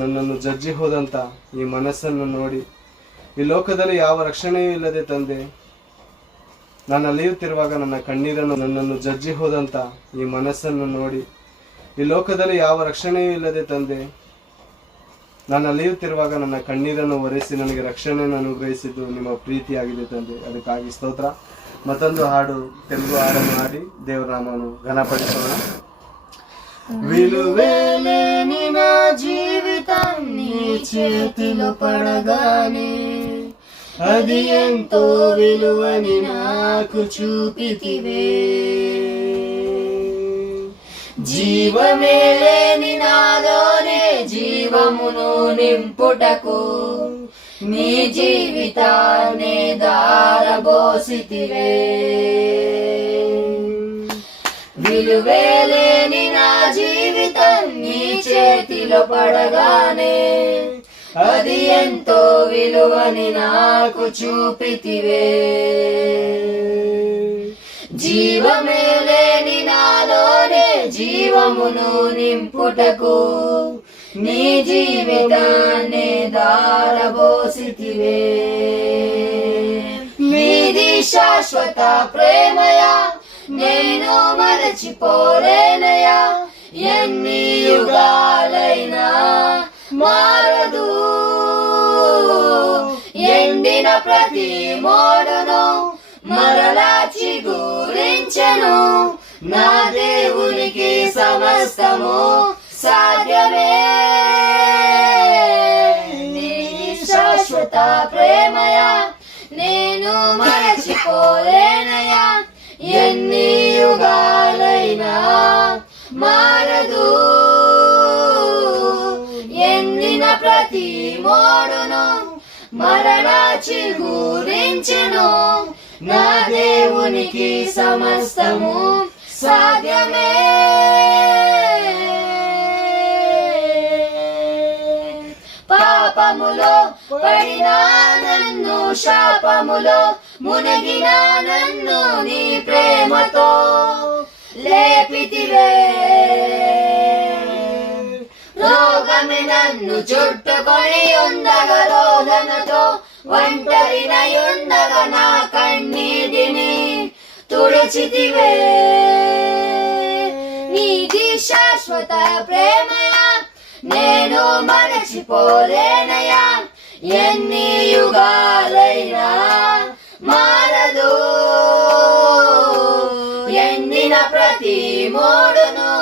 ನನ್ನನ್ನು ಜಜ್ಜಿ ಹೋದಂತ ಈ ಮನಸ್ಸನ್ನು ನೋಡಿ ಈ ಲೋಕದಲ್ಲಿ ಯಾವ ರಕ್ಷಣೆಯೂ ಇಲ್ಲದೆ ತಂದೆ, ನಾನು ಅಲಿಯುತ್ತಿರುವಾಗ ನನ್ನನ್ನು ಜಜ್ಜಿ ಹೋದಂತ ಈ ಮನಸ್ಸನ್ನು ನೋಡಿ ಈ ಲೋಕದಲ್ಲಿ ಯಾವ ರಕ್ಷಣೆಯೂ ಇಲ್ಲದೆ ತಂದೆ, ನಾನು ಅಲಿಯುತ್ತಿರುವಾಗ ನನ್ನ ಕಣ್ಣೀರನ್ನು ಒರೆಸಿ ನನಗೆ ರಕ್ಷಣೆಯನ್ನು ಅನುಗ್ರಹಿಸಿದ್ದು ನಿಮ್ಮ ಪ್ರೀತಿಯಾಗಿದೆ ತಂದೆ. ಅದಕ್ಕಾಗಿ ಸ್ತೋತ್ರ. ಮತ್ತೊಂದು ಹಾಡು, ತೆಲುಗು ಹಾಡನ್ನು ಹಾಡಿ ದೇವರ ನಾಮವನ್ನು ಘನಪಡಿಸೋಣ. విలువేలేని నా జీవితం నీ చేతిలో పడగానే అది ఎంతో విలువని నాకు చూపితివే. జీవమే లేని నాలోనే జీవమును నింపుటకు నీ జీవితాన్ని దారబోసితివే. విలువేలేని నా జీవితం నీ చేతిలో పడగానే అది ఎంతో విలువని నాకు చూపితివే. జీవమే లేని నాలోనే జీవమును నింపుటకు నీ జీవితాన్ని దారబోసితివే. నీది శాశ్వత ప్రేమయా, నేను మరచిపోలేనయా. ఎన్ని యుగాలైనా మారదు. ఎండిన ప్రతి మోడును మరలా చిగురించెను. నా దేవునికి సమస్తము సాధ్యమే. నీ శాశ్వత ప్రేమయా, నేను మరచిపోలేనయా. ఎన్ని యుగాలైనా మారదు. ఎండిన ప్రతి మోడును మరలా చిగురించెను. నా దేవునికి సమస్తము సాధ్యమే. పాపములో పడిన నన్ను, శాపములో మునిగిన నన్ను నీ ప్రేమతో లేపితివే. రోగమే నన్ను చుట్టుకొని ఉండగా రోదనతో ఒంటరినయుండగా నా కన్నీటిని తుడిచితివే. నీది శాశ్వత ప్రేమయా, నేను మరచిపోలేనయా. ఎన్ని యుగాలైనా మారదు. ఎండిన ప్రతి మోడును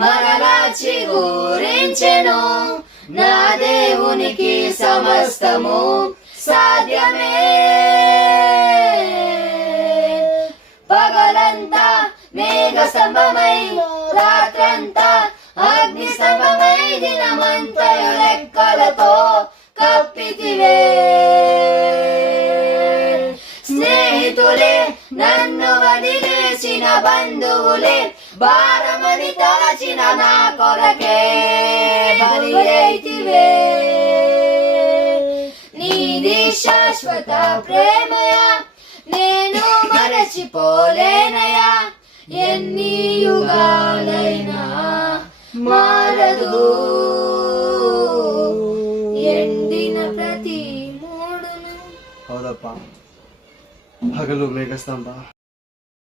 మరలా చిగురించెను. నా దేవునికి సమస్తము సాధ్యమే. పగలంతా మేఘ స్తంభమై, రాత్రంతా అగ్ని స్తంభమై, దినమంతయు రెక్కలతో కప్పితివే. స్నేహితులే నన్ను వదిలేసిన బంధువులే భారమని తలచిన నా కొరకే బలి అయితివే. నీది శాశ్వత ప్రేమయా, నేను మరచిపోలేనయా. ఎన్ని యుగాలైనా మారదు. ఎండిన ప్రతి మూడును. ಹೌದಪ್ಪ, ಹಗಲು ಮೇಘಸ್ತಂಭ,